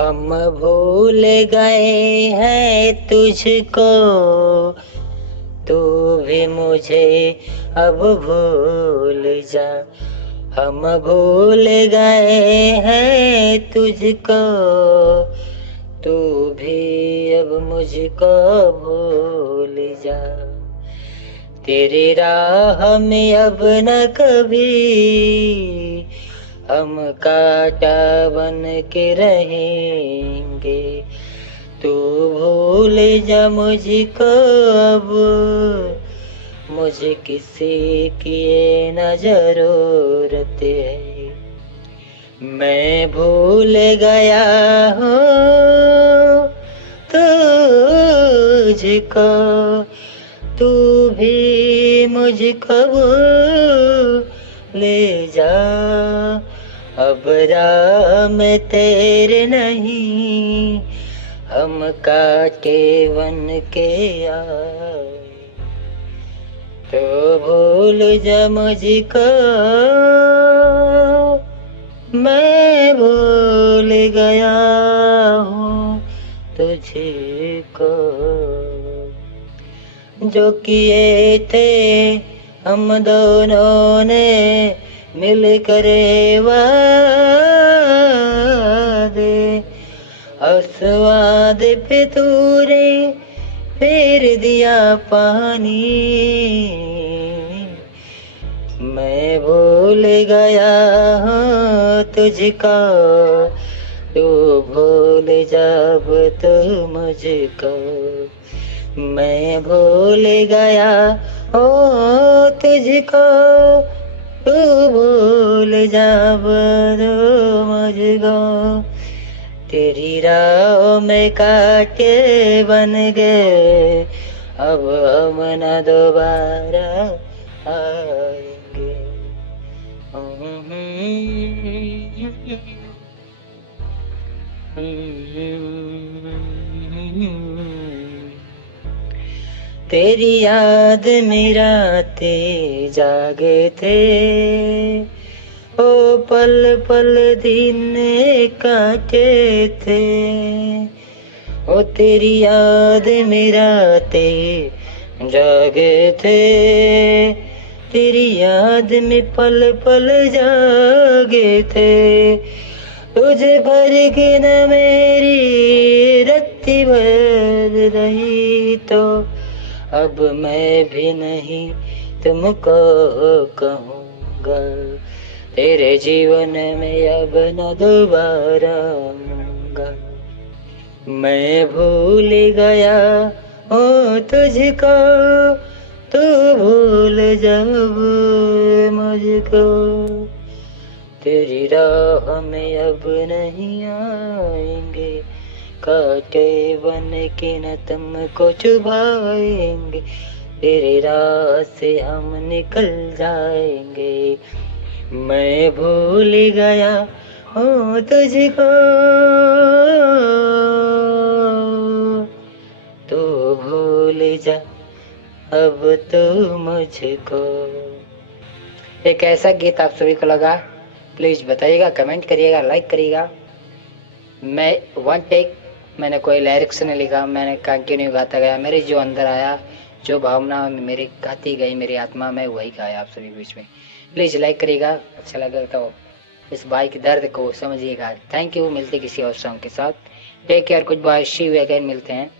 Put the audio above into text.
हम भूल गए हैं तुझको, तू भी मुझे अब भूल जा। हम भूल गए हैं तुझको, तू भी अब मुझको भूल जा। तेरी राह में अब न कभी हम कांटा बन के रहेंगे। तू भूल जा मुझको अब, मुझे किसी की न जरूरत है। मैं भूल गया हूँ तुझको, तू भी मुझको ले जा। अब राह में तेरे नहीं, हम कांटे बन के आए। तो भूल जा मुझको, मैं भूल गया हूँ तुझको। जो किए थे हम दोनों ने मिलकर वादे, उस वादे पे तूने फेर दिया पानी। मैं भूल गया हूँ तुझको, तू भूल जब तू मुझको। मैं भूल गया हो तुझको, तू भूल जब तू मुझको। तेरी राह में कांटे बन गए, अब हम न दोबारा आएंगे। तेरी याद में रातें जागे थे, ओ पल पल दिन काटे थे। ओ तेरी याद में रातें जागे थे, तेरी याद में पल पल जागे थे। तुझे भर के न मेरी रत्ती भर रही तो अब मैं भी नहीं तुमको कहूँगा। तेरे जीवन में अब न दोबारा आऊँगा। मैं भूल गया हूँ तुझको, तू भूल जब मुझको। तेरी राह में अब नहीं आएंगे, कांटे बन के न तुमको चुभाएंगे। तेरी राह से हम निकल जाएंगे। मैं भूल गया हूँ तुझको, तू भूल जा अब तू मुझको। एक ऐसा गीत आप सभी को लगा, प्लीज बताइएगा, कमेंट करिएगा, लाइक करिएगा। मैं वन टेक, मैंने कोई लिरिक्स नहीं लिखा, मैंने कंटिन्यू गाता गया। मेरे जो अंदर आया, जो भावना मेरी गाती गई मेरी आत्मा में, वही गाया आप सभी बीच में। प्लीज लाइक करिएगा, अच्छा लगा तो इस भाई के दर्द को समझिएगा। थैंक यू, मिलते किसी और सॉन्ग के साथ। Take care, goodbye, see you again, मिलते हैं।